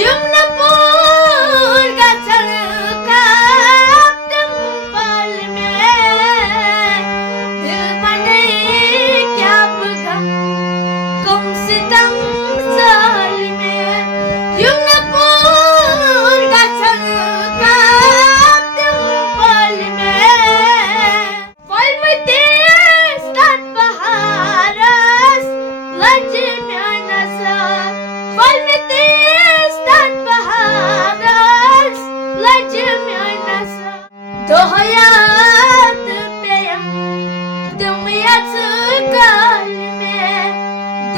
यमुनापुर का चलका पल में दिल बने क्या गम गुम सितम साल में यमुनापुर का चलका पल में तेज तात बहारस लज में नजर पल में तेज तात बहारस लज में नजर दोहयात पेयम तुम याच काल में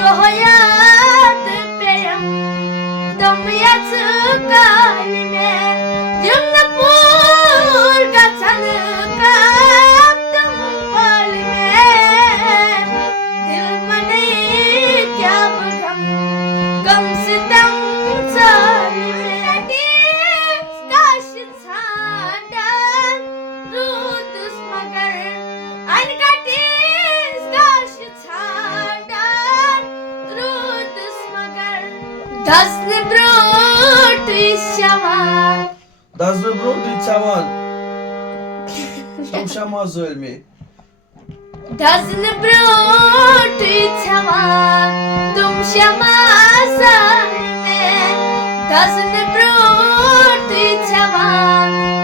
दोहयात पेयम तुम याच काल में यमुनापुर का चलका तुम पल में दिल मने क्या गम गम सितम साल में काश छांडन रूदस मगर अनकाटीस काश छांडन रूदस मगर दसने ब्रोट şaman Das ist Brot die Zawan. Şamaz ölmeyi. दसने ब्रोट şaman तुम क्षमा में दसने ब्रोट şaman